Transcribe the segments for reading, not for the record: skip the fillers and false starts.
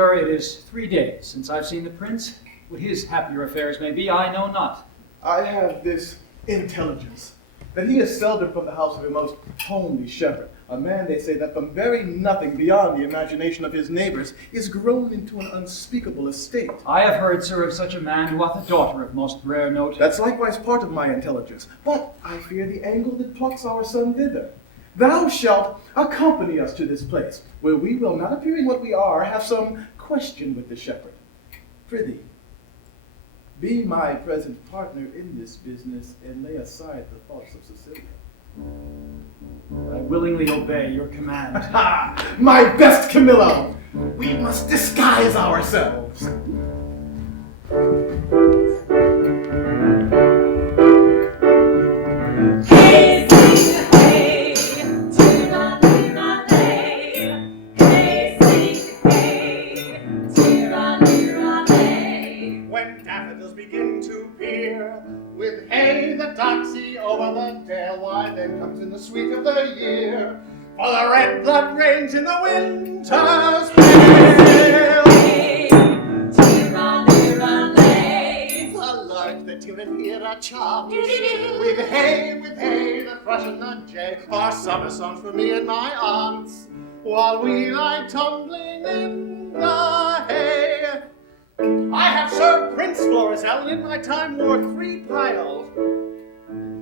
Sir, it is 3 days since I've seen the prince. What his happier affairs may be, I know not. I have this intelligence, that he is seldom from the house of a most homely shepherd, a man, they say, that from very nothing beyond the imagination of his neighbors is grown into an unspeakable estate. I have heard, sir, of such a man who hath a daughter of most rare note. That's likewise part of my intelligence, but I fear the angle that plucks our son thither. Thou shalt accompany us to this place, where we will, not appearing what we are, have some question with the shepherd. Prithee, be my present partner in this business, and lay aside the thoughts of Cecilia. I willingly obey your command. Ha! My best Camillo! We must disguise ourselves. With hay the doxy over the dale, why then comes in the sweet of the year, for the red blood reigns in the winter's pale. The lark, the tune here are chopped, with hay, the thrush and the jay, are summer songs for me and my aunts, while we lie tumbling in the hay. I have served Prince Florizel, and in my time wore 3 piles.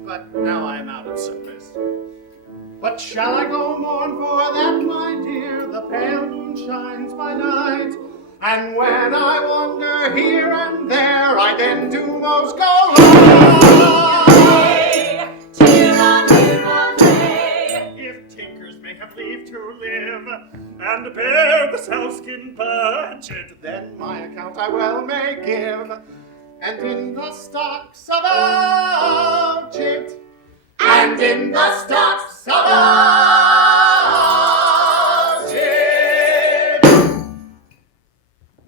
But now I am out of service. But shall I go mourn for that, my dear? The pale moon shines by night, and when I wander here and there, I then do most go if tinkers may have leave to live, and bear the southskin budget, then my account I well may give, and in the stocks of Argent, and in the stocks of Argent,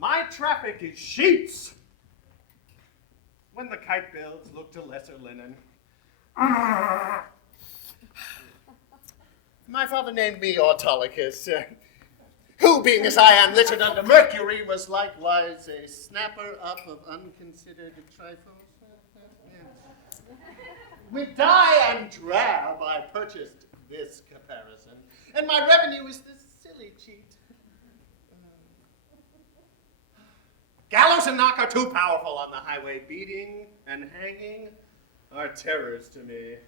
my traffic is sheets. When the kite builds, look to lesser linen. My father named me Autolycus, who, being as I am littered under Mercury, was likewise a snapper up of unconsidered trifles. With dye and drab, I purchased this comparison, and my revenue is this silly cheat. Gallows and knock are too powerful on the highway. Beating and hanging are terrors to me.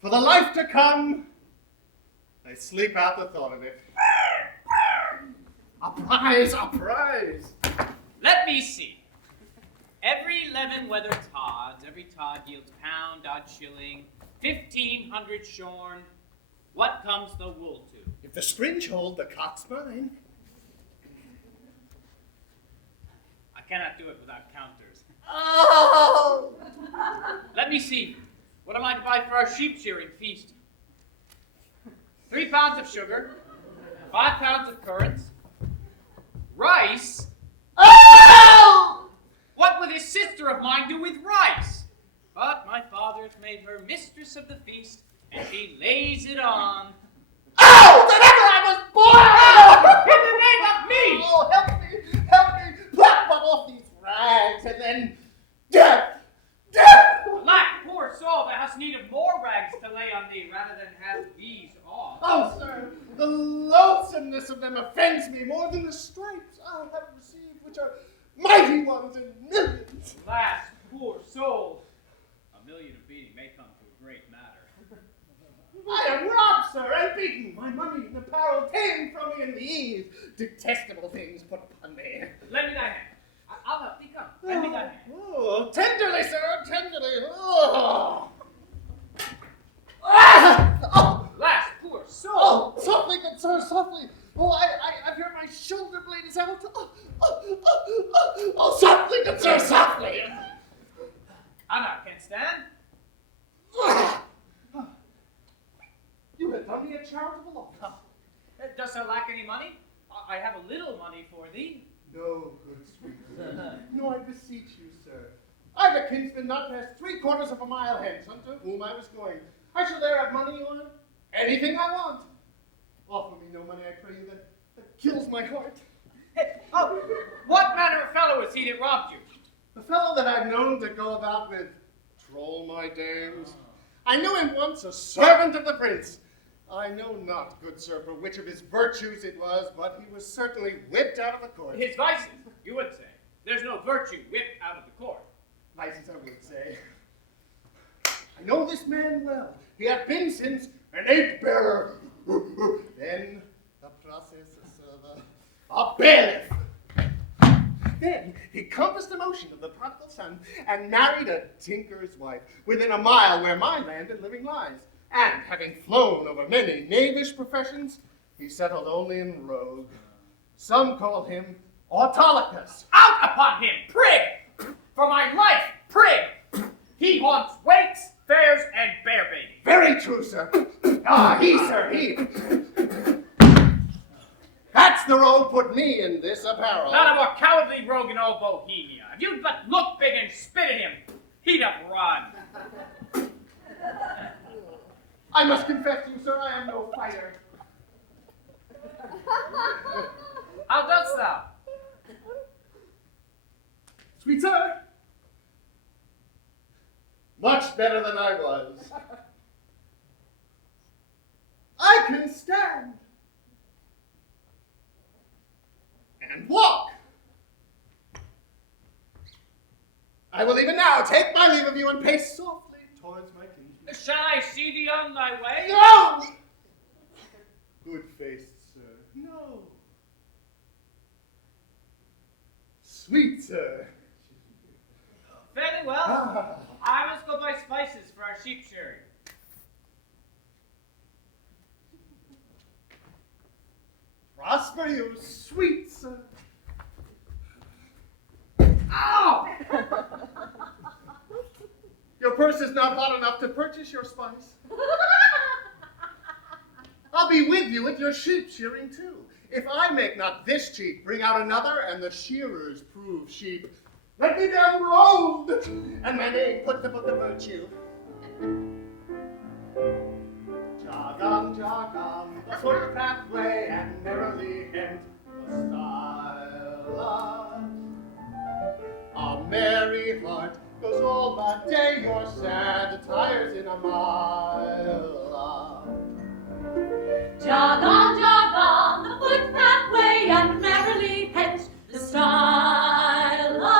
For the life to come, I sleep out the thought of it. A prize, a prize! Let me see. Every 11 weather tods, every tod yields pound, odd shilling, 1,500 shorn. What comes the wool to? If the springe hold, the cock's mine. I cannot do it without counters. Oh! Let me see. What am I to buy for our sheep shearing feast? 3 pounds of sugar, 5 pounds of currants, rice. Oh! What would this sister of mine do with rice? But my father has made her mistress of the feast, and she lays it on. Oh! That ever I was born! In the name of me! Oh, help me, pluck off these rags, and then death! Alack, poor soul, thou hast need of more rags to lay on thee, rather than have these off. Oh, sir, the loathsomeness of them offends me more than the stripes I have received, which are mighty ones in millions. Alas, poor soul, a million of beating may come to a great matter. I am robbed, sir, and beaten. My money and apparel taken from me, and these detestable things put upon me. Lend me thy hand. I'll help thee, come. Lend me thy hand. Oh, tenderly, sir, tenderly. Oh. Ah! Oh. Alas, poor soul. Oh, softly, good sir, softly. Oh, I hear my shoulder blade is out. Oh, softly, good sir, softly. I now can't stand. You have done me a charitable office. Dost thou lack any money? I have a little money for thee. No, good sweetheart. No, I beseech you, sir. I've a kinsman not past 3/4 of a mile hence, unto whom I was going. I shall there have money on anything I want. Offer me no money, I pray you, that kills my heart. Oh, what manner of fellow is he that robbed you? The fellow that I've known to go about with troll my dames. I knew him once a servant of the prince. I know not, good sir, for which of his virtues it was, but he was certainly whipped out of the court. His vices, you would say. There's no virtue whipped out of the court. Vices, I would say. I know this man well. He hath been since an ape-bearer, then a process server, a bailiff. Then he compassed the motion of the prodigal son and married a tinker's wife within a mile where my land and living lies. And having flown over many knavish professions, he settled only in rogue. Some call him Autolycus. Out upon him, prig! For my life, prig! He wants wakes, fairs, and bear baiting. Very true, sir. He, sir, he. That's the rogue put me in this apparel. Not a more cowardly rogue in all Bohemia. If you'd but look big and spit at him, he'd have run. I must confess to you, sir, I am no fighter. How dost thou? Sweet sir, much better than I was. I can stand and walk. I will even now take my leave of you and pace softly towards my kinsman. Shall I see thee on thy way? No! Good-faced sir, no. Sweet sir. Fairly well. I must go buy spices for our sheep shearing. Prosper you, sweet sir. Ow! Your purse is not hot enough to purchase your spice. I'll be with you at your sheep shearing too. If I make not this cheek, bring out another, and the shearers prove sheep. Let me down the road, and my name put the book of virtue. Jog on the footpathway, and merrily hint the style of a merry heart goes all the day your sad tires in a mile. Jog on the footpathway, and merrily hint the style of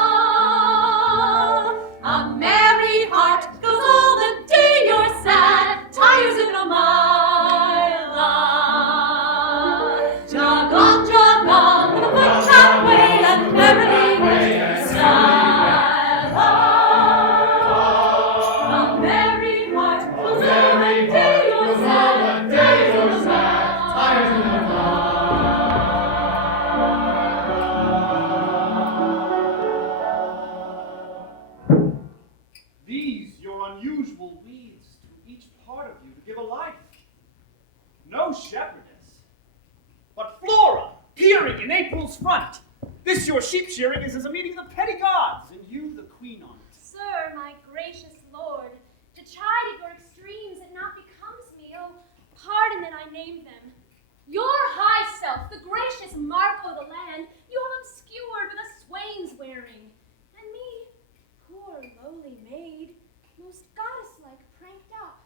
a merry heart goes all the day your sad tires in a mile. Jog on the footpathway, and merrily hint the style of a merry heart goes all the day your sad tires in a mile. These your unusual weeds to each part of you to give a life. No shepherdess, but Flora, peering in April's front. This your sheep shearing is as a meeting of the petty gods, and you the queen on it. Sir, my gracious lord, to chide at your extremes it not becomes me. Oh, pardon that I name them. Your high self, the gracious mark o' the land, you have obscured with a swain's wearing. And me, poor lowly maid, most goddess-like pranked up,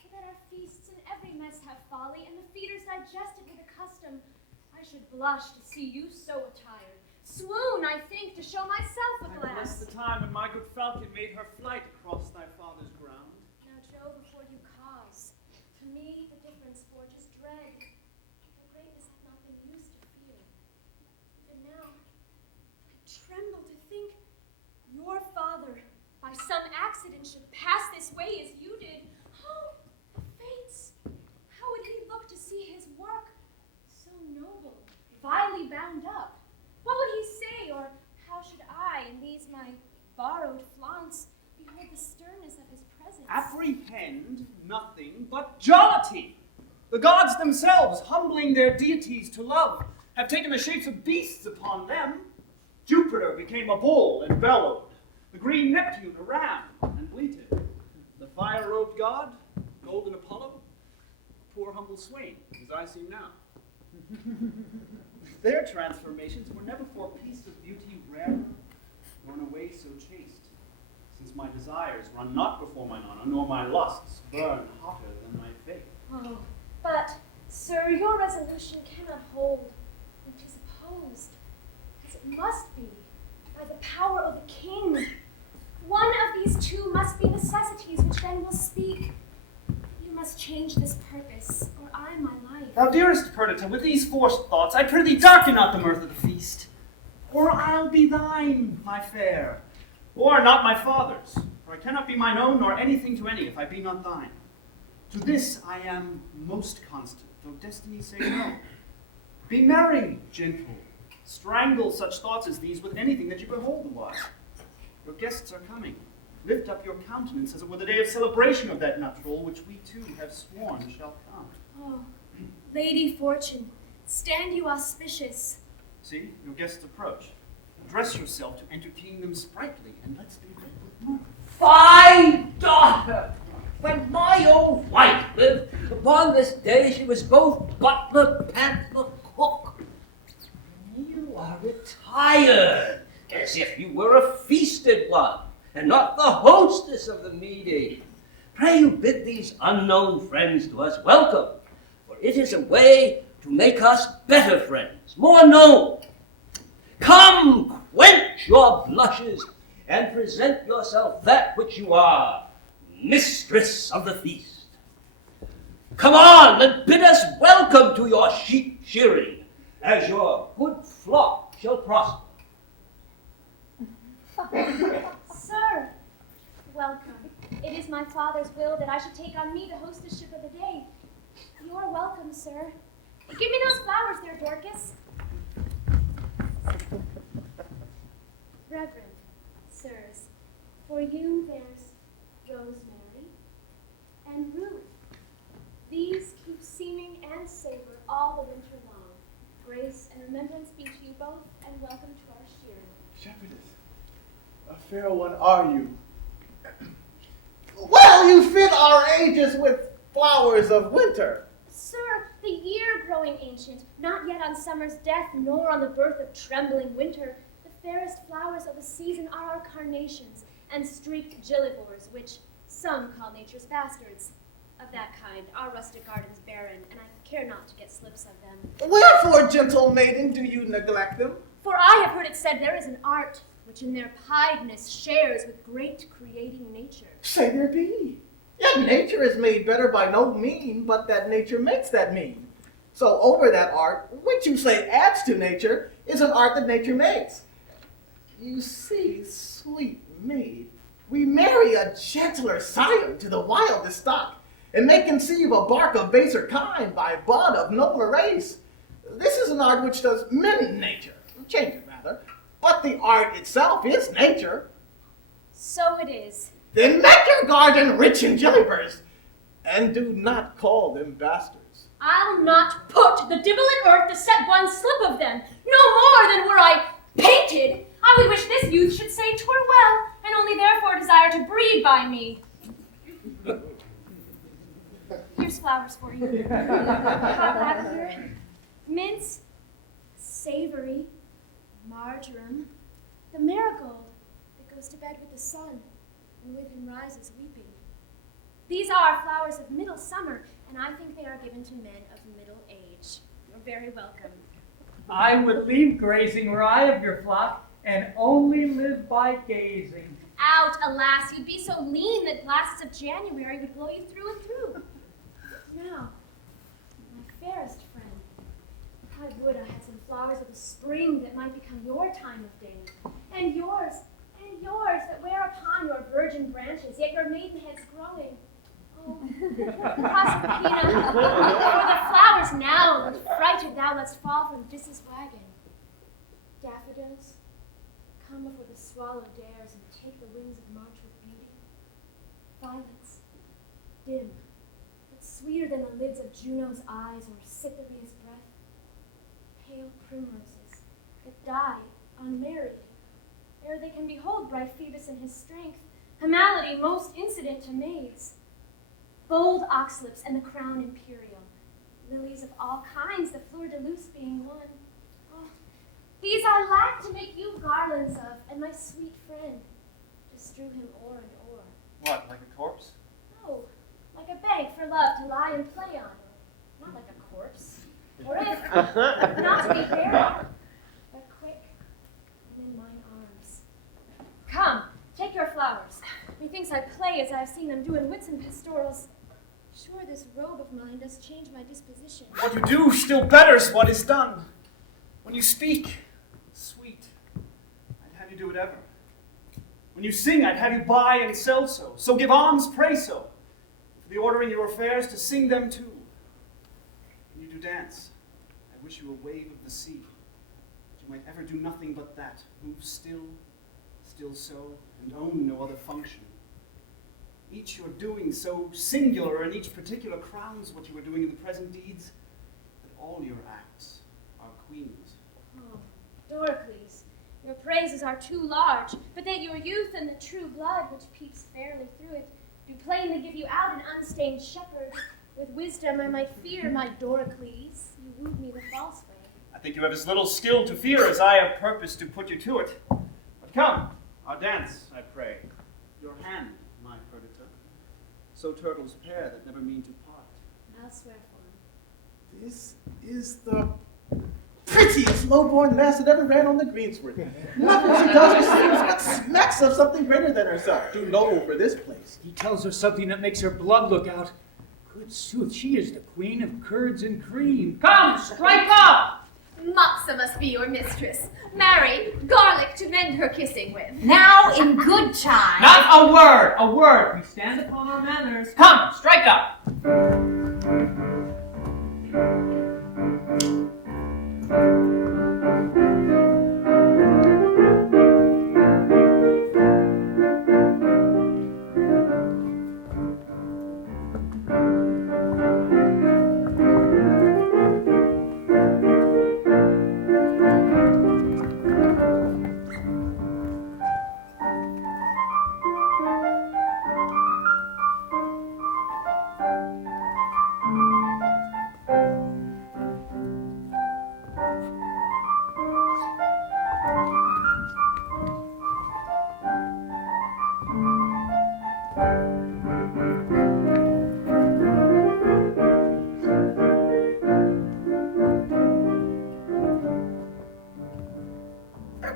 for that our feasts in every mess have folly, and the feeders digested with a custom. I should blush to see you so attired. Swoon, I think, to show myself a I bless glass. the time when my good falcon made her flight across thy father's ground. Now, Joe, before you cause, to me the difference forges dread. Your greatness hath not been used to fear. Even now, I tremble to think your father, by some accident, should pass this way as you did. Oh, the fates! How would he look to see his work so noble, vilely bound up? What would he say, or how should I, in these my borrowed flaunts, behold the sternness of his presence? Apprehend nothing but jollity. The gods themselves, humbling their deities to love, have taken the shapes of beasts upon them. Jupiter became a bull and bellowed. The green Neptune a ram and bleated. The fire-robed god, golden Apollo, poor humble swain, as I see now. Their transformations were never for a piece of beauty rarer, nor in a way so chaste, since my desires run not before mine honor, nor my lusts burn hotter than my faith. Oh, but, sir, your resolution cannot hold, and 'tis opposed, as it must be, by the power of the king. One of these two must be necessities which then will speak. You must change this purpose, or I my life. Thou dearest Perdita, with these forced thoughts, I prithee darken not the mirth of the feast. Or I'll be thine, my fair, or not my father's, for I cannot be mine own, nor anything to any, if I be not thine. To this I am most constant, though destiny say no. Be merry, gentle. Strangle such thoughts as these with anything that you behold the while. Your guests are coming. Lift up your countenance as it were the day of celebration of that nuptial which we too have sworn shall come. Oh, Lady Fortune, stand you auspicious. See, your guests approach. Dress yourself to entertain them sprightly, and let's be filled with mirth. Fine daughter! When my old wife lived, upon this day she was both butler, pantler, cook. You are retired, as if you were a feasted one, and not the hostess of the meeting. Pray you bid these unknown friends to us welcome, for it is a way to make us better friends, more known. Come, quench your blushes, and present yourself that which you are, mistress of the feast. Come on, and bid us welcome to your sheep shearing, as your good flock shall prosper. Sir, welcome. It is my father's will that I should take on me the hostessship of the day. You're welcome, sir. Give me those flowers there, Dorcas. Reverend sirs, for you there's rosemary and rue. These keep seeming and savor all the winter long. Grace and remembrance be to you both, and welcome to our shearing. Shepherdess, a fair one are you. Well, you fit our ages with flowers of winter. Sir, the year growing ancient, not yet on summer's death, nor on the birth of trembling winter, the fairest flowers of the season are our carnations and streaked gillivores, which some call nature's bastards. Of that kind, our rustic gardens barren, and I care not to get slips of them. Wherefore, gentle maiden, do you neglect them? For I have heard it said there is an art which in their piedness shares with great creating nature. Say there be. Yet nature is made better by no mean, but that nature makes that mean. So over that art, which you say adds to nature, is an art that nature makes. You see, sweet maid, we marry a gentler scion to the wildest stock, and may conceive a bark of baser kind by bud of nobler race. This is an art which does mend nature, change it rather, but the art itself is nature. So it is. Then make your garden rich in gillivers, and do not call them bastards. I'll not put the dibble in earth to set one slip of them, no more than were I painted. I would wish this youth should say 'twere well, and only therefore desire to breed by me. Here's flowers for you. Hot lavender, mints, savory, marjoram, the marigold that goes to bed with the sun and with him rises weeping. These are flowers of middle summer, and I think they are given to men of middle age. You're very welcome. I would leave grazing were I of your flock, and only live by gazing. Out, alas, you'd be so lean that glasses of January would blow you through and through. Now, my fairest friend, I would I had some flowers of the spring that might become your time of day, and yours, that wear upon your virgin branches, yet your maidenhead's growing. Oh, Proserpina, for the flowers now that frighted thou let's fall from Dis's wagon. Daffodils, come before the swallow dares and take the wings of March with beauty. Violets, dim, but sweeter than the lids of Juno's eyes or Cytherea's breath. Pale primroses that die unmarried, ere they can behold bright Phoebus in his strength, a malady most incident to maids. Bold oxlips and the crown imperial, lilies of all kinds, the fleur de luce being one. garlands of, and my sweet friend just strew him o'er and o'er. What, like a corpse? No, like a bank for love to lie and play on, not like a corpse. Or if, not to be buried, but quick and in mine arms. Come, take your flowers. Methinks I play as I've seen them do in wits and pastorals. Sure, this robe of mine does change my disposition. What you do still betters what is done. When you speak, sweet, I'd have you do it ever. When you sing, I'd have you buy and sell so. So give alms, pray so. For the ordering your affairs, to sing them too. When you do dance, I wish you a wave of the sea. That you might ever do nothing but that. Move still, still so, and own no other function. Each your doing so singular, and each particular crowns what you are doing in the present deeds, that all your acts are queens. Oh, Doricles, your praises are too large, but that your youth and the true blood which peeps fairly through it do plainly give you out an unstained shepherd. With wisdom I might fear, my Doricles. You wooed me the false way. I think you have as little skill to fear as I have purpose to put you to it. But come, our dance, I pray. Your hand, my Perdita. So turtles pair that never mean to part. I'll swear for him. This is the prettiest low-born lass that ever ran on the greensward. Nothing she does or seems but smacks of something greater than herself. Too low for this place. He tells her something that makes her blood look out. Good sooth, she is the queen of curds and cream. Come, strike up! Mopsa must be your mistress. Marry, garlic to mend her kissing with. Now in good time. Not a word, a word. We stand upon our manners. Come, strike up!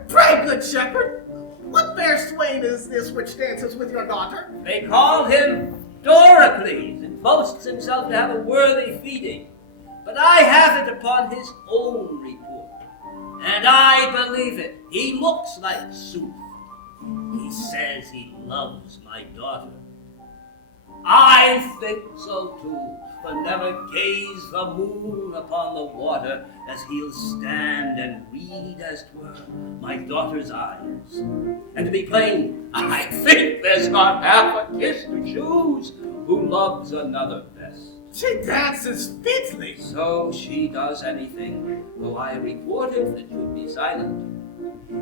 Pray, good shepherd, what fair swain is this which dances with your daughter? They call him Doricles, and boasts himself to have a worthy feeding. But I have it upon his own report, and I believe it. He looks like sooth. He says he loves my daughter. I think so too, for never gaze the moon upon the water as he'll stand and read as 'twere my daughter's eyes. And to be plain, I think there's not half a kiss to choose who loves another best. She dances featly. So she does anything, though I report it that should be silent.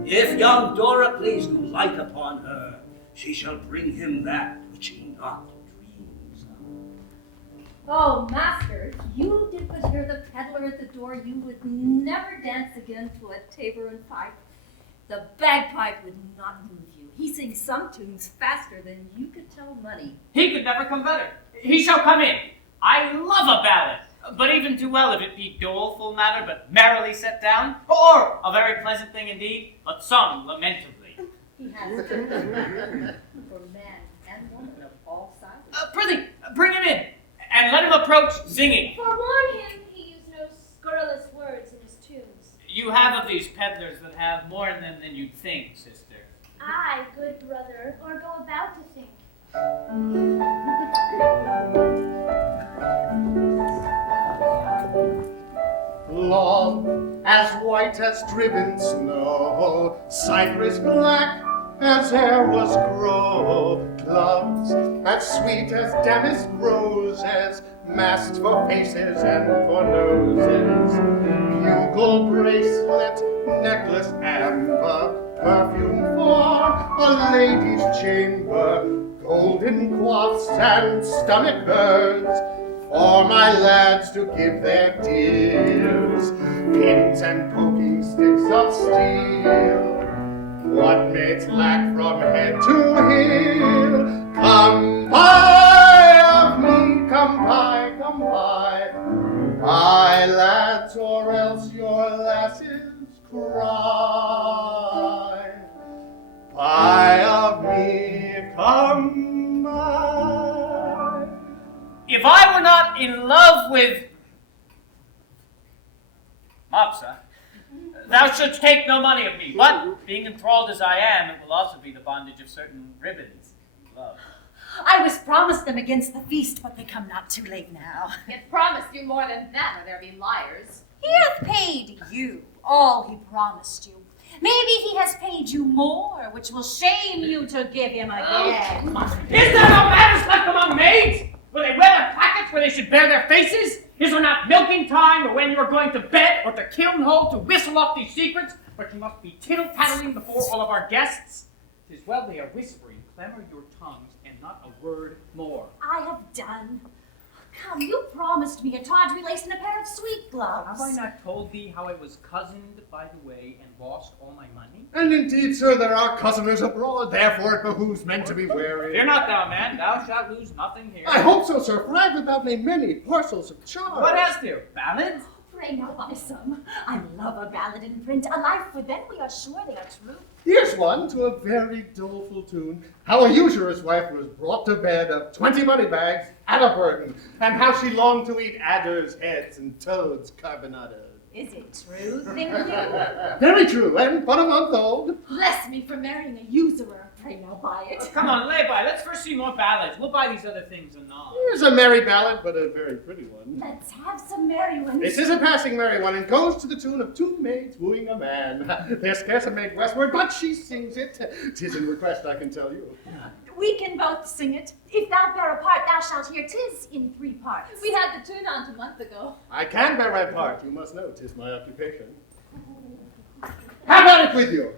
If young Doricles do light upon her, she shall bring him that which he not dreams of. Oh, master, if you did but hear the peddler at the door, you would never dance again to a tabor and pipe. The bagpipe would not move you. He sings some tunes faster than you could tell money. He could never come better. He shall come in. I love a ballad, but even too well if it be doleful matter, but merrily set down, or a very pleasant thing indeed, but sung lamentably. He has for man and woman of all sizes. Prithee, bring him in, and let him approach singing. Forewarn him he use no scurrilous words in his tunes. You have of these peddlers that have more in them than you'd think, sister. I, good brother, or go about to think. Long as white as driven snow, cypress black as hair was grow, gloves as sweet as damask roses, masks for faces and for noses, bugle bracelet, necklace amber, perfume for a lady's chamber, golden quaffs and stomach birds, for my lads to give their dears, pins and poking sticks of steel, mates lack from head to heel. Come buy of me, come buy, my lads, or else your lasses cry. Buy of me, come buy. If I were not in love with Mopsa, thou shouldst take no money of me. But, being enthralled as I am, it will also be the bondage of certain ribbons of love. I was promised them against the feast, but they come not too late now. He hath promised you more than that, or there be liars. He hath paid you all he promised you. Maybe he has paid you more, which will shame you to give him again. Is there no manners left among maids? Will they wear their plackets where they should bear their faces? Is there not milking time, or when you are going to bed, or to kiln hole to whistle off these secrets? But you must be tittle-tattling before all of our guests. 'Tis well they are whispering, clamor your tongues, and not a word more. I have done. Come, you promised me a tawdry lace and a pair of sweet gloves. Have I not told thee how I was cozened by the way and lost all my money? And indeed, sir, there are cozeners abroad, therefore it behooves men to be wary. Fear not thou, man, thou shalt lose nothing here. I hope so, sir, for I've about me many parcels of charms. What hast thou, ballads? Pray now buy some. I love a ballad in print, a life for them we are sure they are true. Here's one to a very doleful tune. How a usurer's wife was brought to bed of 20 money bags at a burden, and how she longed to eat adders' heads and toads' carbonadas. Is it true, think you? Very true, and but a month old. Bless me for marrying a usurer. Pray now buy it. Come on, lay by. Let's first see more ballads. We'll buy these other things anon. Here's a merry ballad, but a very pretty one. Let's have some merry ones. This is a passing merry one, and goes to the tune of two maids wooing a man. There's scarce a maid westward, but she sings it. 'Tis in request, I can tell you. We can both sing it. If thou bear a part, thou shalt hear 'tis in 3 parts. We had the tune on a month ago. I can bear my part, you must know 'tis my occupation. Have at it with you!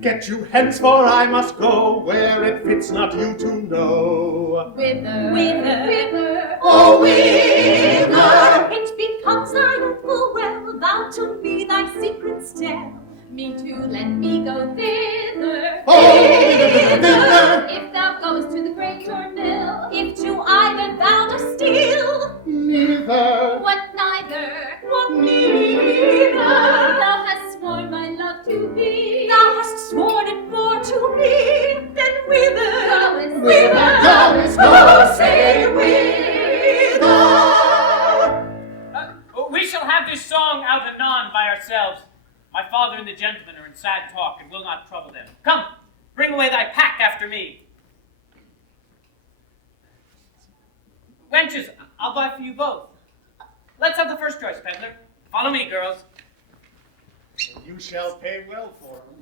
Get you hence, for I must go where it fits not you to know. Whither? Whither? Oh, whither? It becomes thy own full well, thou to me thy secrets tell. Me too, let me go thither. Oh, thither! If thou goest to the grange or mill, If to either thou dost steal, Neither. what neither? what neither? Thou hast sworn my love to be. Thou hast sworn it for to me, then whither? Goest Whither goest, Oh, goest, say whither? We shall have this song out anon by ourselves. My father and the gentlemen are in sad talk, and will not trouble them. Come, bring away thy pack after me. Wenches, I'll buy for you both. Let's have the first choice, peddler. Follow me, girls. You shall pay well for them.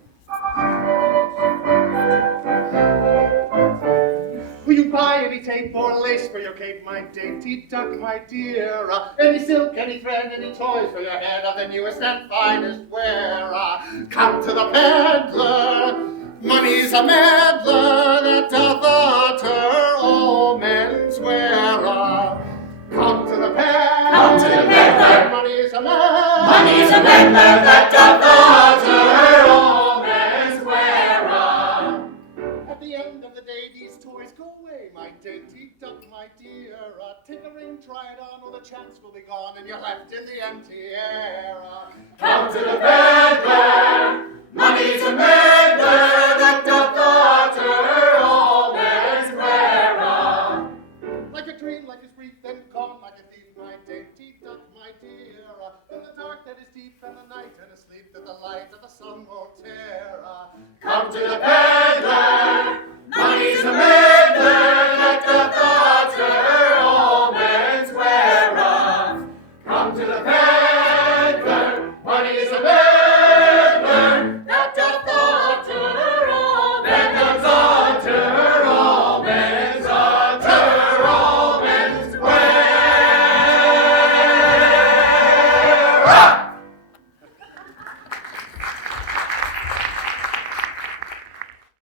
Will you buy any tape or lace for your cape, my dainty duck, my dear? Any silk, any thread, any toys for your head of the newest and finest wear? Come to the peddler. Money's a meddler that doth utter all men's wear. Come to the peddler. Come to the peddler. Money's a meddler. Money's a meddler that doth utter all men's wear. At the end of the day, these toys go away, my dainty duck, my dear. Take a ring, try it on, or the chance will be gone, and you're left in the empty air. Come to the peddler.